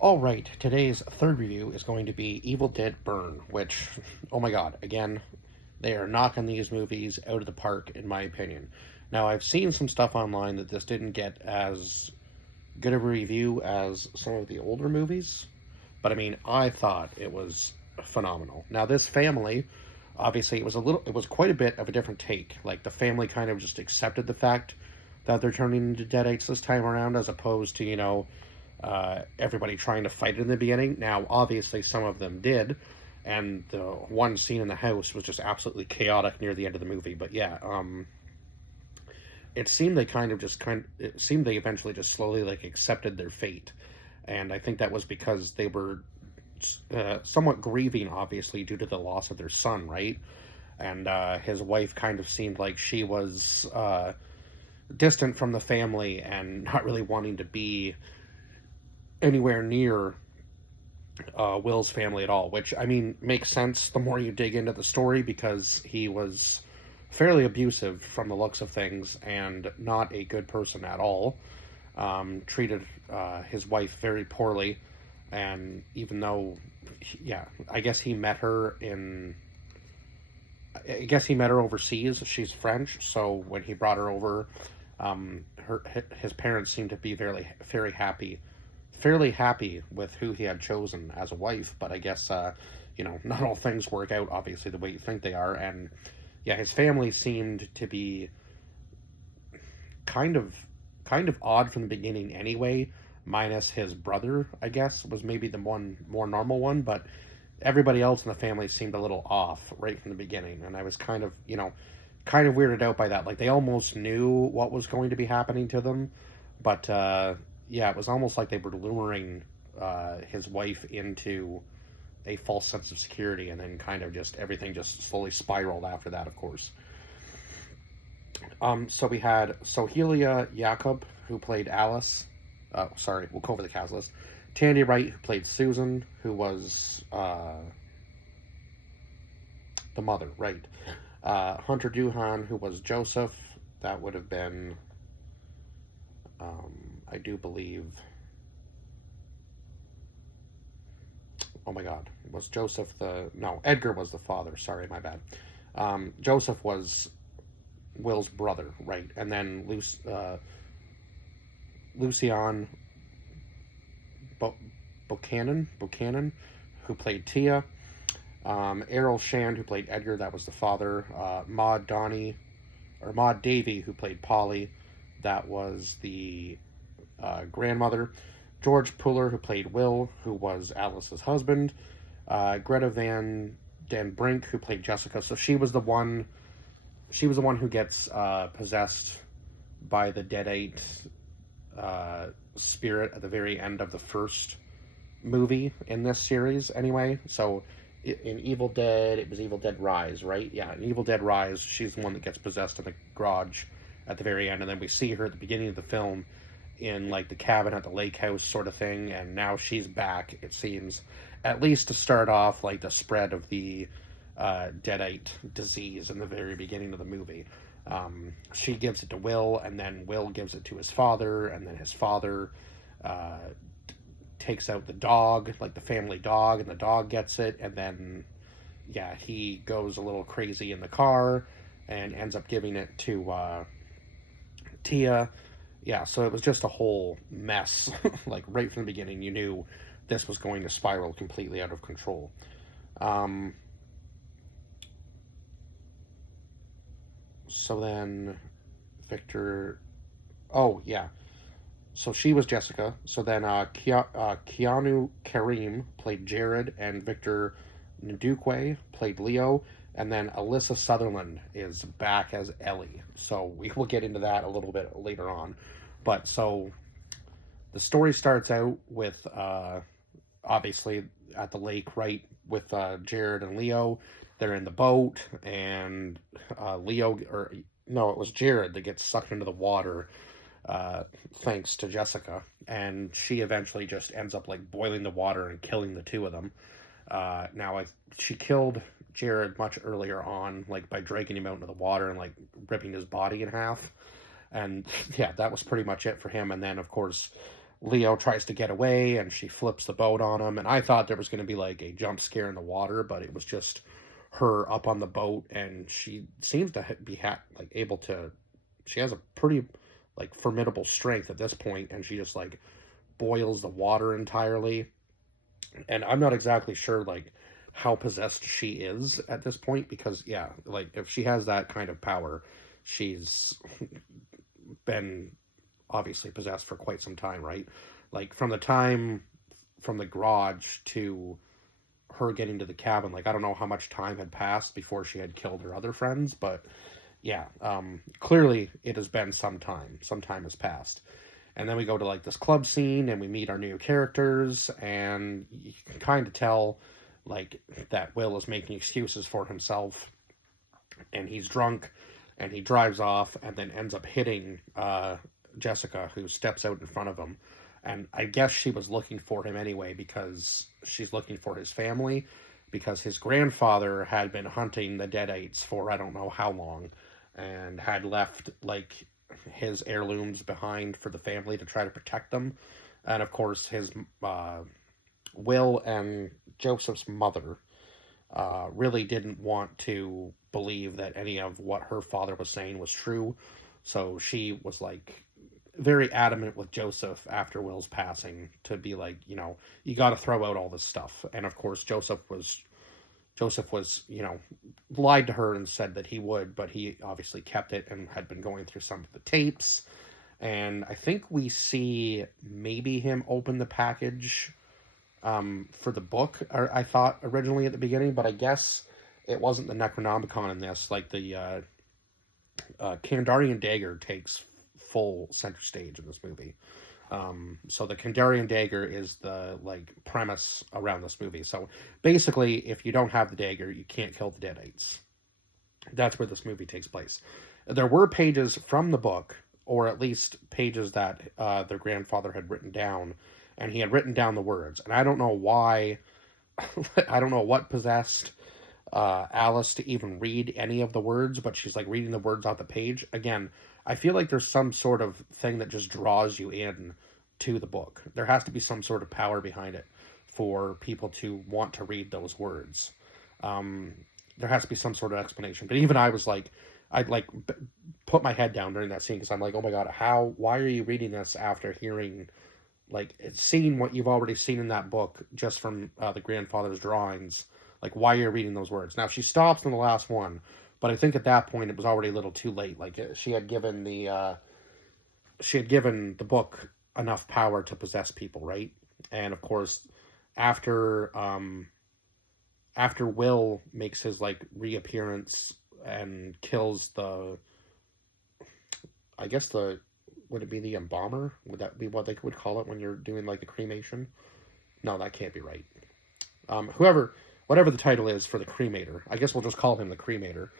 All right, today's third review is going to be Evil Dead Burn, which, oh my god, again, they are knocking these movies out of the park, in my opinion. Now, I've seen some stuff online that this didn't get as good of a review as some of the older movies, but I mean, I thought it was phenomenal. Now, this family, obviously, it was quite a bit of a different take. Like, the family kind of just accepted the fact that they're turning into Deadites this time around, as opposed to, everybody trying to fight it in the beginning. Now, obviously, some of them did, and the one scene in the house was just absolutely chaotic near the end of the movie. But yeah, it seemed it seemed they eventually just slowly like accepted their fate, and I think that was because they were somewhat grieving, obviously, due to the loss of their son, right? And his wife kind of seemed like she was distant from the family and not really wanting to be anywhere near Will's family at all, which I mean makes sense the more you dig into the story because he was fairly abusive from the looks of things and not a good person at all. Treated his wife very poorly, and even though, yeah, I guess he met her in. I guess he met her overseas. She's French, so when he brought her over, his parents seemed to be very happy fairly happy with who he had chosen as a wife, but I guess not all things work out obviously the way you think they are, and yeah, his family seemed to be kind of kind of odd from the beginning anyway, minus his brother, I guess, was maybe the one more normal one, but everybody else in the family seemed a little off right from the beginning, and I was kind of weirded out by that. Like they almost knew what was going to be happening to them, but yeah, it was almost like they were luring his wife into a false sense of security, and then kind of just everything just slowly spiraled after that, of course. So we had Sohelia Jacob, who played Alice. Sorry, we'll go over the cast list. Tandy Wright, who played Susan, who was the mother, right? Hunter Duhan, who was Joseph. That would have been, I do believe. Oh my God, was Joseph the? No, Edgar was the father. Sorry, my bad. Joseph was Will's brother, right? And then Lucian Buchanan, who played Tia. Errol Shand, who played Edgar, that was the father. Maud Davey, who played Polly, that was the grandmother. George Puller, who played Will, who was Alice's husband. Greta Van Den Brink, who played Jessica. So she was the one. She was the one who gets possessed by the Deadite spirit at the very end of the first movie in this series, anyway. So in Evil Dead, it was Evil Dead Rise, right? Yeah, in Evil Dead Rise, she's the one that gets possessed in the garage at the very end, and then we see her at the beginning of the film in like the cabin at the lake house sort of thing, and now she's back, it seems, at least to start off like the spread of the Deadite disease in the very beginning of the movie. She gives it to Will, and then Will gives it to his father, and then his father uh, takes out the dog, like the family dog, and the dog gets it, and then yeah, he goes a little crazy in the car and ends up giving it to Tia. Yeah, so it was just a whole mess. Like right from the beginning, you knew this was going to spiral completely out of control. Um, so then Victor. Oh yeah, so she was Jessica. So then Keanu Karim played Jared, and Victor Ndukwe played Leo, and then Alyssa Sutherland is back as Ellie. So we will get into that a little bit later on. But so the story starts out with obviously at the lake, right, with Jared and Leo. They're in the boat, and Leo, or no, it was Jared that gets sucked into the water thanks to Jessica, and she eventually just ends up like boiling the water and killing the two of them. She killed Jared much earlier on, like by dragging him out into the water and like ripping his body in half. And yeah, that was pretty much it for him. And then, of course, Leo tries to get away and she flips the boat on him. And I thought there was going to be like a jump scare in the water, but it was just her up on the boat, and she seems to be like able to. She has a pretty like formidable strength at this point, and she just like boils the water entirely. And I'm not exactly sure like how possessed she is at this point, because yeah, like if she has that kind of power, she's been obviously possessed for quite some time, right? Like from the time from the garage to her getting to the cabin, like I don't know how much time had passed before she had killed her other friends, but yeah, clearly it has been some time. Some time has passed. And then we go to like this club scene and we meet our new characters, and you can kind of tell like that Will is making excuses for himself, and he's drunk, and he drives off and then ends up hitting Jessica, who steps out in front of him. And I guess she was looking for him anyway, because she's looking for his family, because his grandfather had been hunting the Deadites for I don't know how long, and had left like his heirlooms behind for the family to try to protect them. And of course, his Will and Joseph's mother really didn't want to believe that any of what her father was saying was true. So she was like very adamant with Joseph after Will's passing to be like, you know, you got to throw out all this stuff. And of course, Joseph was, you know, lied to her and said that he would, but he obviously kept it and had been going through some of the tapes. And I think we see maybe him open the package for the book, or I thought originally at the beginning, but I guess it wasn't the Necronomicon in this. Like the Kandarian dagger takes full center stage in this movie. So the Kandarian dagger is the like premise around this movie. So basically, if you don't have the dagger, you can't kill the Deadites. That's where this movie takes place. There were pages from the book, or at least pages that their grandfather had written down, and he had written down the words. And I don't know why, I don't know what possessed Alice to even read any of the words, but she's like reading the words off the page. Again, I feel like there's some sort of thing that just draws you in to the book. There has to be some sort of power behind it for people to want to read those words. There has to be some sort of explanation. But even I was like, I'd like put my head down during that scene, because I'm like, oh my god, why are you reading this after hearing, like, seeing what you've already seen in that book just from the grandfather's drawings? Like, why are you reading those words? Now, she stops in the last one, but I think at that point it was already a little too late. Like, she had given the book enough power to possess people, right? And of course, after Will makes his like reappearance and kills would it be the embalmer? Would that be what they would call it when you're doing like the cremation? No, that can't be right. Whatever the title is for the cremator, I guess we'll just call him the cremator.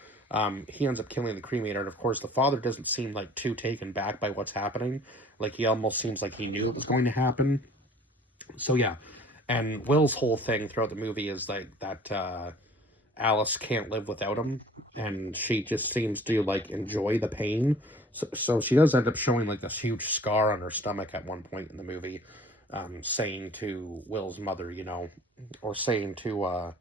He ends up killing the cremator, and of course the father doesn't seem like too taken back by what's happening. Like, he almost seems like he knew it was going to happen. So yeah, and Will's whole thing throughout the movie is like that Alice can't live without him, and she just seems to like enjoy the pain. So she does end up showing like this huge scar on her stomach at one point in the movie, saying to Will's mother, you know, or saying to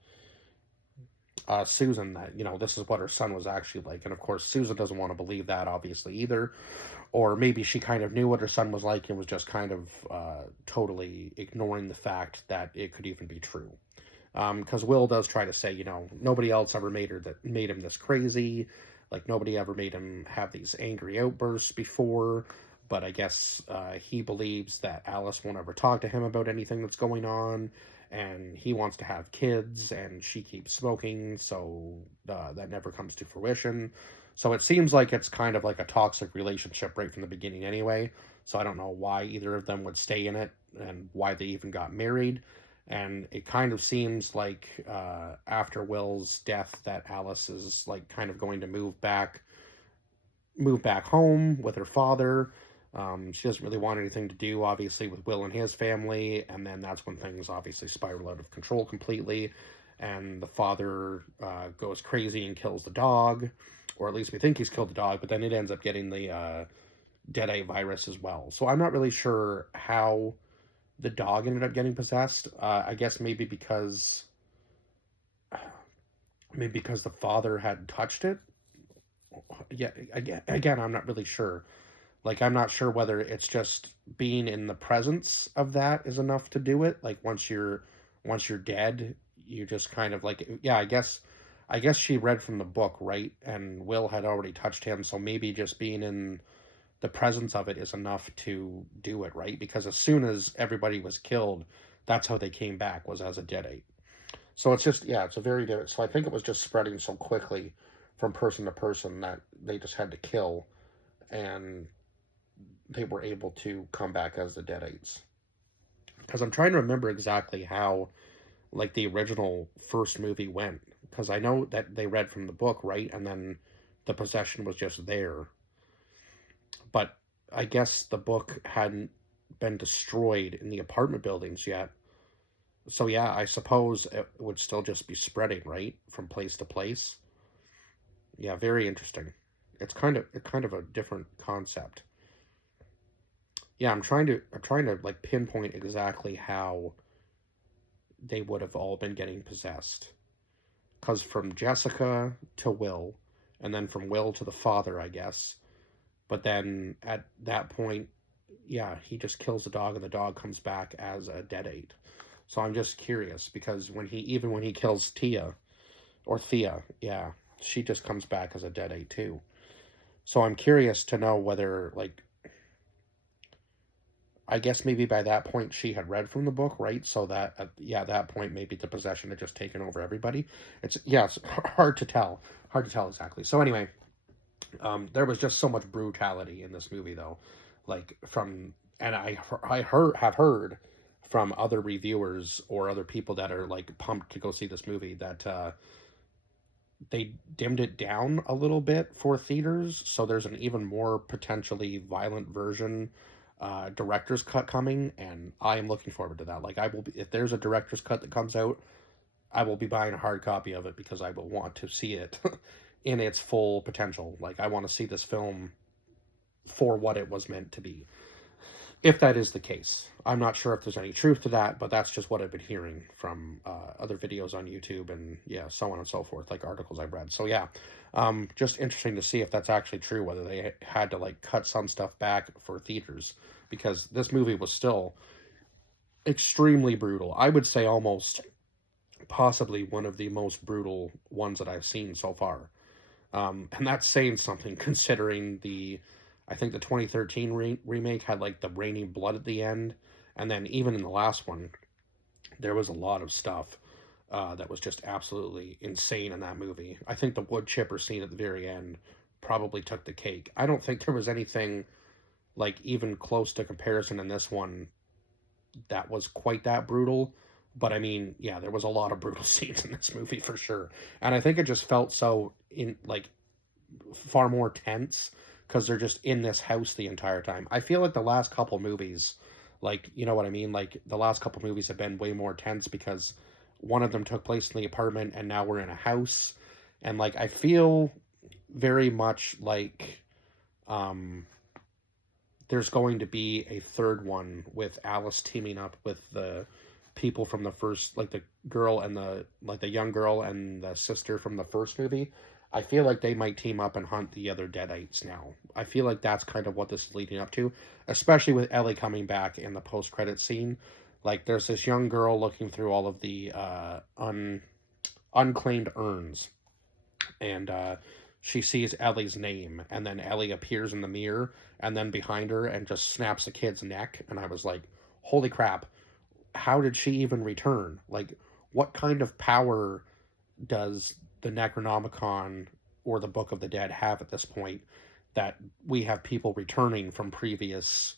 Susan that, you know, this is what her son was actually like. And of course, Susan doesn't want to believe that, obviously, either. Or maybe she kind of knew what her son was like and was just kind of totally ignoring the fact that it could even be true. Because Will does try to say, you know, nobody else ever made him this crazy. Like, nobody ever made him have these angry outbursts before. But I guess he believes that Alice won't ever talk to him about anything that's going on. And he wants to have kids, and she keeps smoking, so that never comes to fruition. So it seems like it's kind of like a toxic relationship right from the beginning anyway. So I don't know why either of them would stay in it, and why they even got married. And it kind of seems like after Will's death that Alice is like kind of going to move back home with her father. She doesn't really want anything to do, obviously, with Will and his family, and then that's when things obviously spiral out of control completely, and the father goes crazy and kills the dog, or at least we think he's killed the dog, but then it ends up getting the Deadite virus as well. So I'm not really sure how the dog ended up getting possessed. I guess maybe because the father had touched it. Yeah, again, I'm not really sure. Like, I'm not sure whether it's just being in the presence of that is enough to do it. Like, once you're dead, you just kind of like, yeah, I guess she read from the book, right? And Will had already touched him, so maybe just being in the presence of it is enough to do it, right? Because as soon as everybody was killed, that's how they came back, was as a deadite. So it's just, yeah, it's a very different. So I think it was just spreading so quickly from person to person that they just had to kill, and they were able to come back as the Deadites. Because I'm trying to remember exactly how, like, the original first movie went. Because I know that they read from the book, right? And then the possession was just there. But I guess the book hadn't been destroyed in the apartment buildings yet. So yeah, I suppose it would still just be spreading, right? From place to place. Yeah, very interesting. It's kind of a different concept. Yeah, I'm trying to like pinpoint exactly how they would have all been getting possessed. Cuz from Jessica to Will, and then from Will to the father, I guess. But then at that point, yeah, he just kills the dog and the dog comes back as a deadite. So I'm just curious because when he kills Tia or Thea, yeah, she just comes back as a deadite too. So I'm curious to know whether, like, I guess maybe by that point she had read from the book, right? So that yeah, at that point maybe the possession had just taken over everybody. It's hard to tell exactly. So anyway, there was just so much brutality in this movie though, like from and have heard from other reviewers or other people that are like pumped to go see this movie that they dimmed it down a little bit for theaters, so there's an even more potentially violent version, director's cut coming, and I am looking forward to that. Like, I will be, if there's a director's cut that comes out, I will be buying a hard copy of it because I will want to see it in its full potential. Like, I want to see this film for what it was meant to be. If that is the case, I'm not sure if there's any truth to that, but that's just what I've been hearing from other videos on YouTube and yeah, so on and so forth, like articles I've read. So yeah, just interesting to see if that's actually true, whether they had to like cut some stuff back for theaters, because this movie was still extremely brutal. I would say almost possibly one of the most brutal ones that I've seen so far. And that's saying something considering I think the 2013 remake had like the raining blood at the end, and then even in the last one, there was a lot of stuff that was just absolutely insane in that movie. I think the wood chipper scene at the very end probably took the cake. I don't think there was anything like even close to comparison in this one that was quite that brutal. But I mean, yeah, there was a lot of brutal scenes in this movie for sure, and I think it just felt so in like far more tense because they're just in this house the entire time. I feel like the last couple movies, like, you know what I mean? Like, the last couple movies have been way more tense because one of them took place in the apartment and now we're in a house. And, like, I feel very much like there's going to be a third one with Alice teaming up with the people from the first, like the girl and the young girl and the sister from the first movie. I feel like they might team up and hunt the other Deadites now. I feel like that's kind of what this is leading up to, especially with Ellie coming back in the post-credit scene. Like, there's this young girl looking through all of the unclaimed urns, and she sees Ellie's name, and then Ellie appears in the mirror, and then behind her, and just snaps a kid's neck, and I was like, holy crap, how did she even return? Like, what kind of power does the Necronomicon or the Book of the Dead have at this point that we have people returning from previous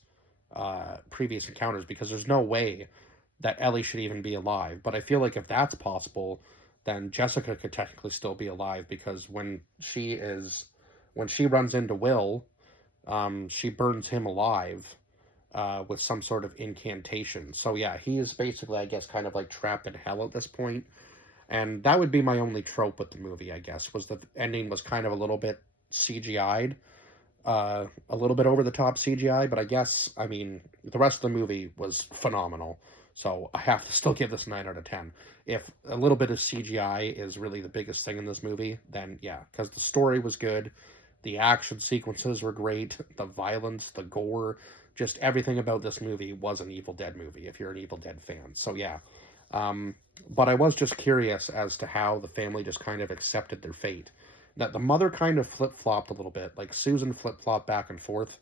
encounters? Because there's no way that Ellie should even be alive. But I feel like if that's possible, then Jessica could technically still be alive, because when she runs into Will, she burns him alive with some sort of incantation. So yeah, he is basically, I guess, kind of like trapped in hell at this point. And that would be my only trope with the movie, I guess, was the ending was kind of a little bit CGI'd. A little bit over the top CGI, but I guess, I mean, the rest of the movie was phenomenal. So I have to still give this 9 out of 10. If a little bit of CGI is really the biggest thing in this movie, then yeah, because the story was good, the action sequences were great, the violence, the gore, just everything about this movie was an Evil Dead movie, if you're an Evil Dead fan. So yeah. Um, but I was just curious as to how the family just kind of accepted their fate. That the mother kind of flip flopped a little bit, like Susan flip flopped back and forth,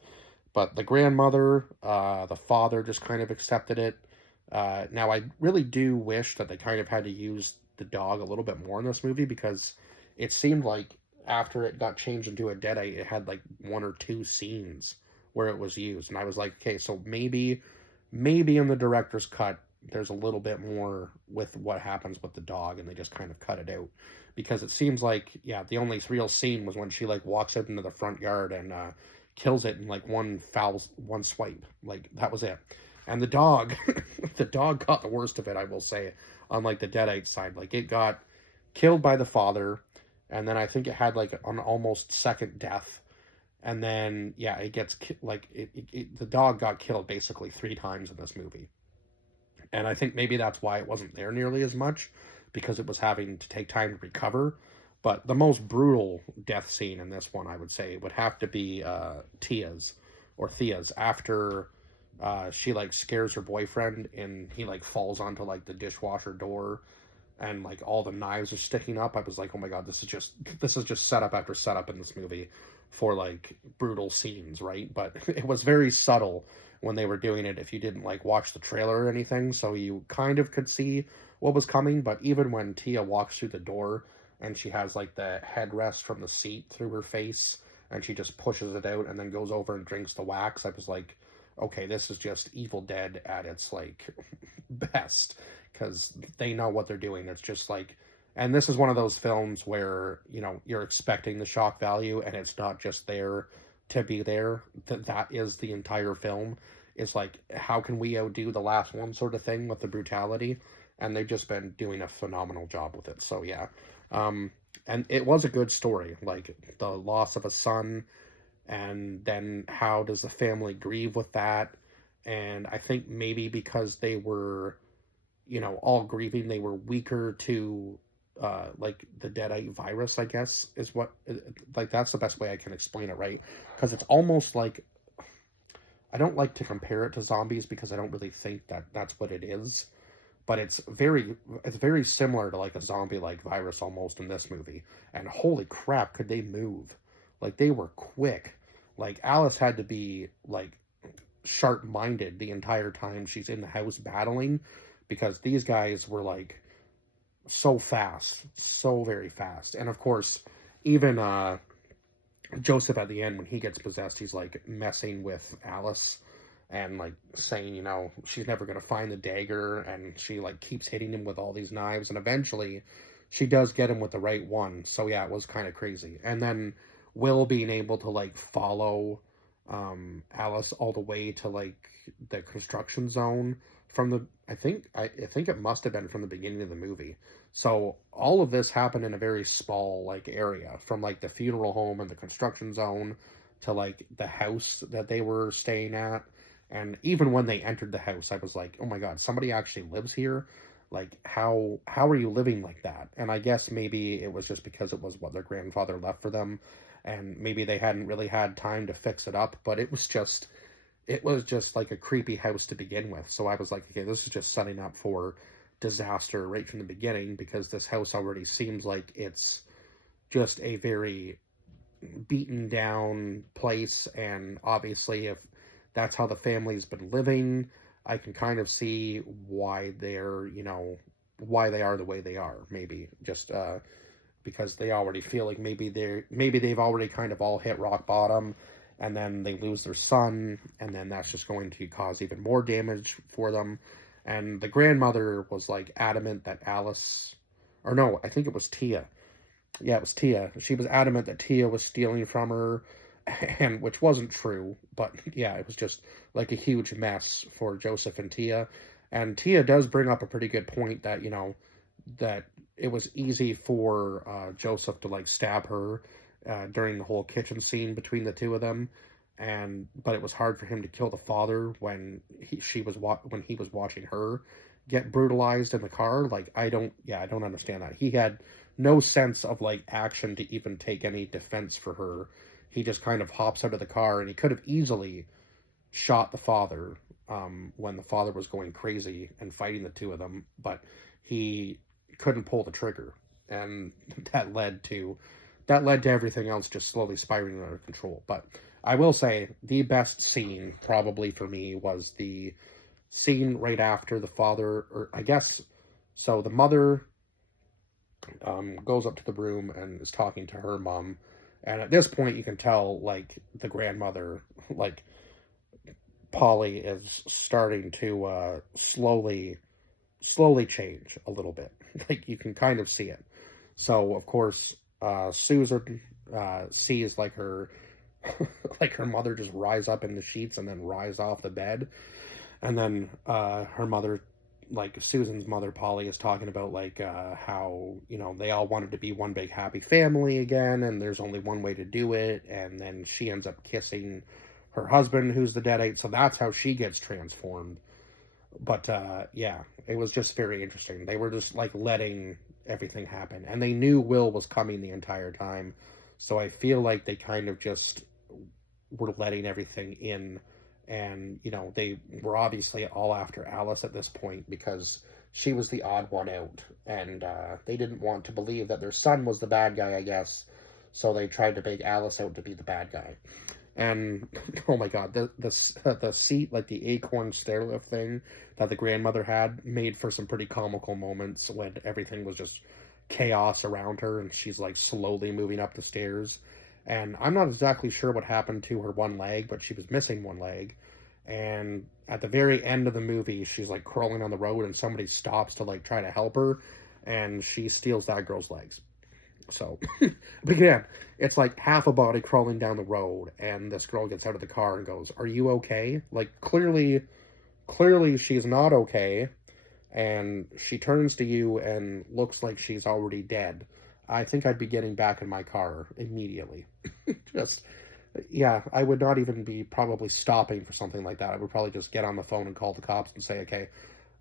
but the grandmother, the father just kind of accepted it. Now, I really do wish that they kind of had to use the dog a little bit more in this movie because it seemed like after it got changed into a deadite, it had like one or two scenes where it was used, and I was like, okay, so maybe in the director's cut, there's a little bit more with what happens with the dog, and they just kind of cut it out because it seems like, yeah, the only real scene was when she like walks out into the front yard and kills it in like one swipe, like that was it. And the dog, the dog got the worst of it, I will say. Unlike the deadite side, like it got killed by the father, and then I think it had like an almost second death, and then yeah, it gets like the dog got killed basically 3 times in this movie, and I think maybe that's why it wasn't there nearly as much because it was having to take time to recover. But the most brutal death scene in this one, I would say, would have to be Thea's after she like scares her boyfriend and he like falls onto like the dishwasher door and like all the knives are sticking up. I was like, oh my god, this is just setup after setup in this movie for like brutal scenes, right? But it was very subtle when they were doing it if you didn't like watch the trailer or anything, so you kind of could see what was coming. But even when Tia walks through the door and she has like the headrest from the seat through her face and she just pushes it out and then goes over and drinks the wax, I was like, okay, this is just Evil Dead at its like best because they know what they're doing. It's just like, and this is one of those films where you're expecting the shock value, and it's not just there to be there. That is the entire film. It's like, how can we outdo the last one, sort of thing, with the brutality, and they've just been doing a phenomenal job with it. So yeah, um, and it was a good story, like the loss of a son, and then how does the family grieve with that. And I think maybe because they were all grieving, they were weaker to like the deadite virus, I guess, is what, like, that's the best way I can explain it, right? Because it's almost like, I don't like to compare it to zombies because I don't really think that that's what it is, but it's very similar to like a zombie like virus almost in this movie. And holy crap, could they move. Like they were quick. Like Alice had to be like sharp minded the entire time she's in the house battling, because these guys were like so fast, so very fast. And of course, even Joseph at the end, when he gets possessed, he's like messing with Alice and like saying, she's never going to find the dagger, and she like keeps hitting him with all these knives, and eventually she does get him with the right one. So yeah, it was kind of crazy. And then Will being able to like follow Alice all the way to like the construction zone from the I think it must have been from the beginning of the movie. So all of this happened in a very small like area, from like the funeral home and the construction zone to like the house that they were staying at. And even when they entered the house, I was like, oh my god, somebody actually lives here. Like how are you living like that? And I guess maybe it was just because it was what their grandfather left for them, and maybe they hadn't really had time to fix it up. But it was just like a creepy house to begin with. So I was like, okay, this is just setting up for disaster right from the beginning, because this house already seems like it's just a very beaten down place. And obviously, if that's how the family's been living, I can kind of see why why they are the way they are. Maybe just because they already feel like maybe they've already kind of all hit rock bottom, and then they lose their son, and then that's just going to cause even more damage for them. And the grandmother was like adamant that Alice, or no, I think it was Tia. Yeah, it was Tia. She was adamant that Tia was stealing from her, and which wasn't true. But yeah, it was just like a huge mess for Joseph and Tia. And Tia does bring up a pretty good point that that it was easy for Joseph to like stab her during the whole kitchen scene between the two of them, and but it was hard for him to kill the father when when he was watching her get brutalized in the car. Like I don't understand that. He had no sense of like action to even take any defense for her. He just kind of hops out of the car, and he could have easily shot the father when the father was going crazy and fighting the two of them, but he couldn't pull the trigger, and that led to everything else just slowly spiraling out of control. But I will say the best scene probably for me was the scene right after the father, or I guess so. The mother goes up to the room and is talking to her mom, and at this point you can tell like the grandmother, like Polly, is starting to slowly change a little bit. Like you can kind of see it. So of course, Susan sees like her like her mother just rise up in the sheets and then rise off the bed, and then her mother, like Susan's mother, Polly, is talking about like how they all wanted to be one big happy family again, and there's only one way to do it, and then she ends up kissing her husband, who's the deadite, so that's how she gets transformed. But yeah, it was just very interesting. They were just like letting everything happen, and they knew Will was coming the entire time, so I feel like they kind of just were letting everything in. And they were obviously all after Alice at this point because she was the odd one out, and they didn't want to believe that their son was the bad guy, I guess, so they tried to make Alice out to be the bad guy. And oh my god, the seat, like the acorn stairlift thing that the grandmother had, made for some pretty comical moments when everything was just chaos around her and she's like slowly moving up the stairs. And I'm not exactly sure what happened to her one leg, but she was missing one leg. And at the very end of the movie, she's like crawling on the road and somebody stops to like try to help her, and she steals that girl's legs. So, but again, it's like half a body crawling down the road, and this girl gets out of the car and goes, "Are you okay?" Like clearly she's not okay, and she turns to you and looks like she's already dead. I think I'd be getting back in my car immediately. Just, yeah, I would not even be probably stopping for something like that. I would probably just get on the phone and call the cops and say, okay,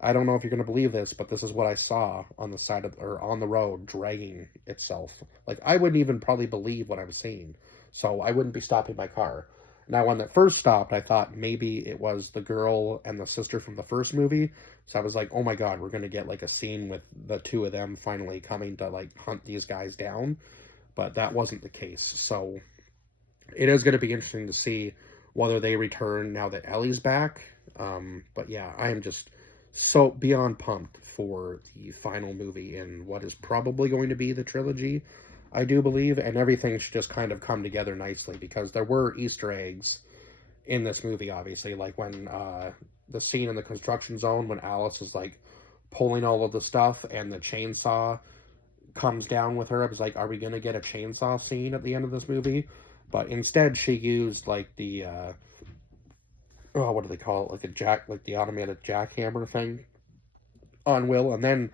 I don't know if you're going to believe this, but this is what I saw on the side of, or on the road, dragging itself. Like, I wouldn't even probably believe what I was seeing. So I wouldn't be stopping my car. Now, when that first stopped, I thought maybe it was the girl and the sister from the first movie. So I was like, oh my god, we're going to get like a scene with the two of them finally coming to like hunt these guys down. But that wasn't the case. So it is going to be interesting to see whether they return now that Ellie's back. But yeah, I am just so beyond pumped for the final movie in what is probably going to be the trilogy, I do believe, and everything should just kind of come together nicely because there were Easter eggs in this movie, obviously, like when the scene in the construction zone when Alice is like pulling all of the stuff and the chainsaw comes down with her. I was like, are we gonna get a chainsaw scene at the end of this movie? But instead, she used like the oh, what do they call it? Like a jack, like the automated jackhammer thing on Will, and then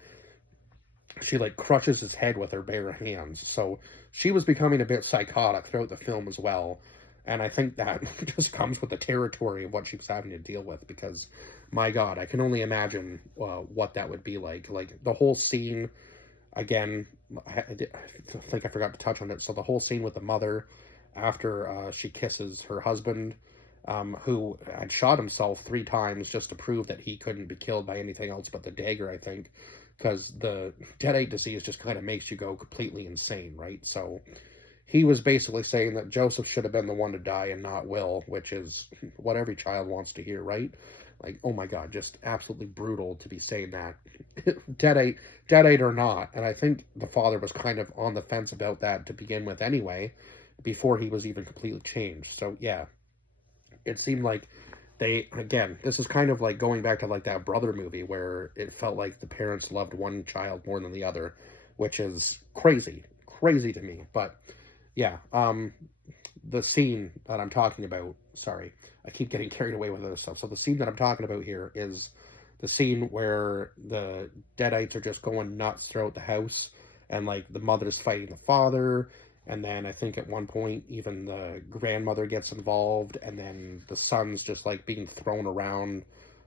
she like crushes his head with her bare hands. So she was becoming a bit psychotic throughout the film as well. And I think that just comes with the territory of what she was having to deal with because, my God, I can only imagine what that would be like. Like the whole scene, again, I think I forgot to touch on it. So the whole scene with the mother after she kisses her husband, who had shot himself 3 times just to prove that he couldn't be killed by anything else but the dagger, I think, because the deadite disease just kind of makes you go completely insane, right? So he was basically saying that Joseph should have been the one to die and not Will, which is what every child wants to hear, right? Like, oh my God, just absolutely brutal to be saying that. deadite or not. And I think the father was kind of on the fence about that to begin with anyway, before he was even completely changed. So yeah, it seemed like they, again, this is kind of like going back to like that Brother movie where it felt like the parents loved one child more than the other, which is crazy to me. But yeah, the scene that I'm talking about, sorry, I keep getting carried away with other stuff. So the scene that I'm talking about here is the scene where the deadites are just going nuts throughout the house, and like the mother's fighting the father, And then I think at one point even the grandmother gets involved, and then the son's just like being thrown around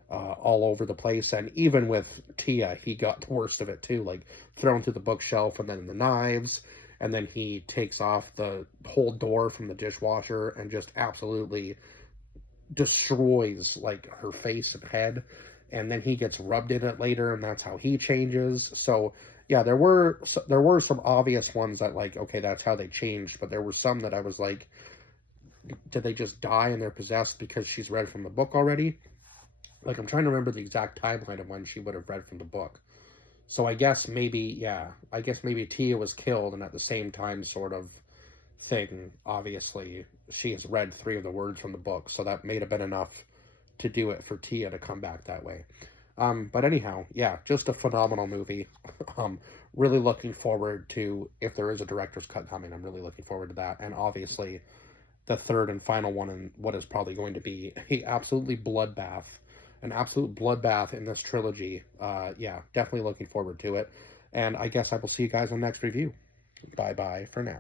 all over the place. And even with Tia, he got the worst of it too, like thrown through the bookshelf, and then the knives, and then he takes off the whole door from the dishwasher and just absolutely destroys like her face and head. And then he gets rubbed in it later, and that's how he changes. So yeah, there were some obvious ones that like, okay, that's how they changed, but there were some that I was like, did they just die and they're possessed because she's read from the book already? Like, I'm trying to remember the exact timeline of when she would have read from the book. So I guess maybe, yeah, I guess maybe Tia was killed, and at the same time, sort of thing, obviously, she has read three of the words from the book, so that may have been enough to do it for Tia to come back that way. But anyhow, yeah, just a phenomenal movie. um, really looking forward to, if there is a director's cut coming, I'm really looking forward to that. And obviously, the third and final one in what is probably going to be an absolute bloodbath in this trilogy. Yeah, definitely looking forward to it. And I guess I will see you guys on next review. Bye bye for now.